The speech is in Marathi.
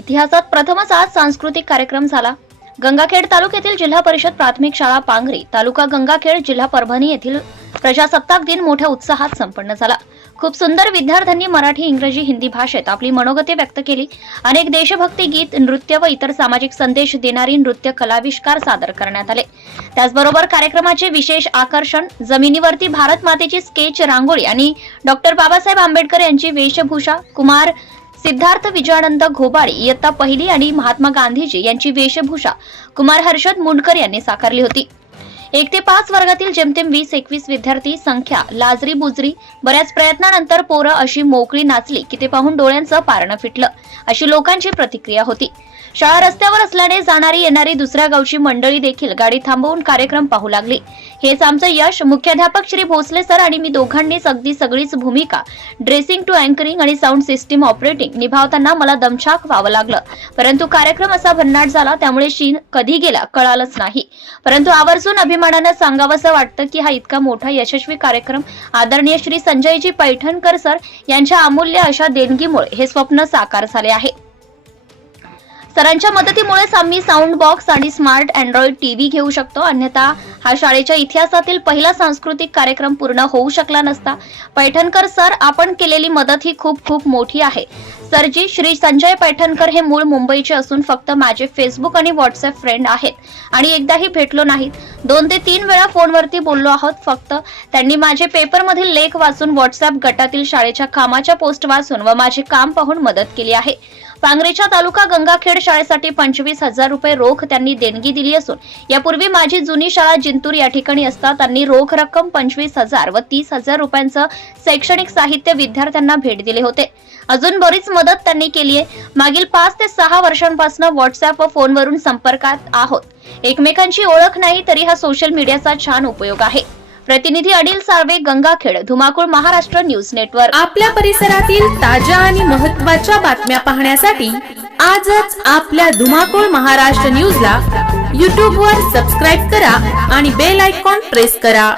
इतिहासात प्रथमच आज सांस्कृतिक कार्यक्रम झाला. गंगाखेड तालुक्यातील जिल्हा परिषद प्राथमिक शाळा पांगरी तालुका गंगाखेड जिल्हा परभणी येथील प्रजासत्ताक दिन मोठ्या उत्साहात संपन्न झाला. खूप सुंदर विद्यार्थ्यांनी मराठी इंग्रजी हिंदी भाषेत आपली मनोगते व्यक्त केली. अनेक देशभक्ती गीत नृत्य व इतर सामाजिक संदेश देणारी नृत्य कलाविष्कार सादर करण्यात आले. त्याचबरोबर कार्यक्रमाचे विशेष आकर्षण जमिनीवरती भारत मातेची स्केच रांगोळी आणि डॉक्टर बाबासाहेब आंबेडकर यांची वेशभूषा कुमार सिद्धार्थ विजयानंद घोबाळे इयत्ता पहिली आणि महात्मा गांधीजी यांची वेशभूषा. कुमार हर्षद मुंडकर यांनी साकारली होती. एक ते पाच वर्गातील जेमतेम वीस एकवीस विद्यार्थी संख्या लाजरी बुजरी बऱ्याच प्रयत्नानंतर पोरं अशी मोकळी नाचली की ते पाहून डोळ्यांचं पारणं फिटलं. अशी लोकांची प्रतिक्रिया होती. शाळा रस्त्यावर असल्याने जाणारी येणारी दुसऱ्या गावची मंडळी देखील गाडी थांबवून कार्यक्रम पाहू लागली. हेच आमचं यश. मुख्याध्यापक श्री भोसले सर आणि मी दोघांनीच अगदी सगळीच भूमिका ड्रेसिंग टू अँकरिंग आणि साऊंड सिस्टीम ऑपरेटिंग निभावताना मला दमछाक व्हावं लागलं. परंतु कार्यक्रम असा भन्नाट झाला त्यामुळे शीन कधी गेला कळालंच नाही. परंतु आवर्जून अभिमानानं सांगावंसं वाटतं की हा इतका मोठा यशस्वी कार्यक्रम आदरणीय श्री संजयजी पैठणकर सर यांच्या अमूल्य अशा देणगीमुळे हे स्वप्न साकार झाले आहे. सरांच्या मदतीमुळेच आम्ही साऊंड बॉक्स आणि स्मार्ट अँड्रॉइड टीव्ही घेऊ शकतो. अन्यथा हा शाळेच्या इतिहासातील पहिला सांस्कृतिक कार्यक्रम पूर्ण होऊ शकला नसता. पैठणकर सर आपण केलेली मदत ही खूप खूप मोठी आहे. सरजी श्री संजय पैठणकर हे मूळ मुंबईचे असून फक्त माझे फेसबुक आणि व्हॉट्सअप फ्रेंड आहेत. आणि एकदाही भेटलो नाहीत. दोन ते तीन वेळा फोनवरती बोललो आहोत फक्त. त्यांनी माझे पेपरमधील लेख वाचून व्हॉट्सअप गटातील शाळेच्या कामाच्या पोस्ट वाचून व माझे काम पाहून मदत केली आहे. पांगरेच्या तालुका गंगाखेड शाळेसाठी पंचवीस हजार रुपये रोख त्यांनी देणगी दिली असून यापूर्वी माझी जुनी शाळा जिंतूर या ठिकाणी असता त्यांनी रोख रक्कम पंचवीस हजार व तीस हजार रुपयांचं शैक्षणिक साहित्य विद्यार्थ्यांना भेट दिले होते. अजून बरीच मदत त्यांनी केली आहे. मागील पाच ते सहा वर्षांपासून व्हॉट्सअप व फोनवरून संपर्कात आहोत. एकमेकांची ओळख नाही तरी हा सोशल मीडियाचा छान उपयोग आहे. प्रतिनिधी अनिल सार्वे गंगाखेड धुमाकूळ महाराष्ट्र न्यूज नेटवर्क. आपल्या परिसरातील ताज्या आणि महत्त्वाच्या बातम्या पाहण्यासाठी आजच आपल्या धुमाकूळ महाराष्ट्र न्यूजला यूट्यूबवर वर सबस्क्राईब करा आणि बेल आयकॉन प्रेस करा.